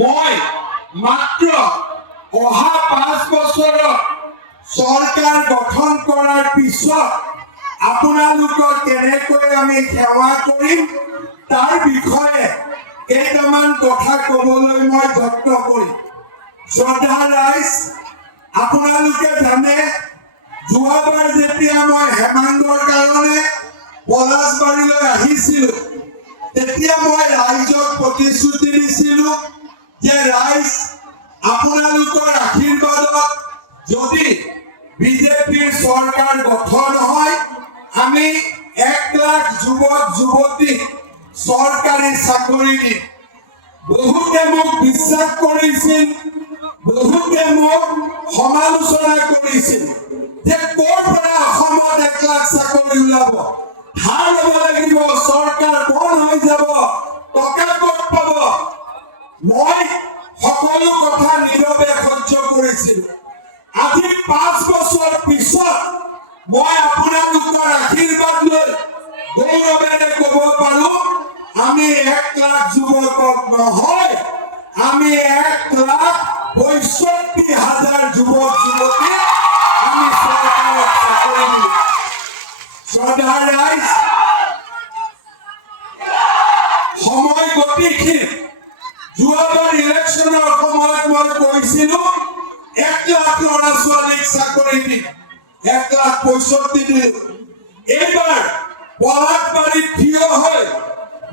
মই মাত্ৰ অহা 5 বছৰত চৰকাৰ গঠন কৰাৰ পিছত আপোনালোকক কেনেকৈ আমি সেৱা কৰিম তাৰ বিষয়ে কেইটামান কথা ক'বলৈ মই যত্ন কৰিম। শ্ৰদ্ধা ৰাইজ, আপোনালোকে জানে যোৱাবাৰ যেতিয়া মই হেমাংগৰ কাৰণে পলাশবাৰীলৈ আহিছিলোঁ তেতিয়া মই ৰাইজক প্ৰতিশ্ৰুতি দিছিলোঁ যে ৰাইজ আপোনালোকৰ আশীৰ্বাদত যদি বিজেপিৰ চৰকাৰ গঠন হয় আমি 1 লাখ যুৱক যুৱতীক চৰকাৰী চাকৰি দিম। বহুতে মোক বিশ্বাস কৰিছিল, বহুতে মোক সমালোচনা কৰিছিল যে ক'ৰ পৰা অসমত 1 লাখ চাকৰি ওলাব, ধাৰ ল'ব লাগিব, চৰকাৰ বন্ধ হৈ যাব, টকা ক'ত পাব। মই সকলো কথা নীৰৱে সহ্য কৰিছিলোঁ। আজি 5 বছৰ পিছত মই আপোনালোকৰ আশীৰ্বাদ লৈ গৌৰৱেৰে ক'ব পাৰো আমি 1 লাখ যুৱকক নহয়, আমি 1,65,000 যুৱক যুৱতী আমি চৰকাৰক চাকৰি দিম। শ্ৰদ্ধা ৰাইজ, সময় গতিশীল। যোৱাবাৰ ইলেকশ্যনৰ সময়ত মই কৈছিলো 1 লাখ ল'ৰা ছোৱালীক চাকৰি দিম, 1,65,000 দিম। এইবাৰ পলাশবাৰীত থিয় হৈ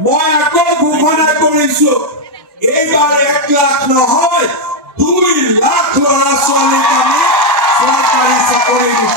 মই আকৌ ঘোষণা কৰিছো এইবাৰ 1 লাখ নহয় 2 লাখ ল'ৰা ছোৱালীক আমি চৰকাৰী চাকৰি দিম।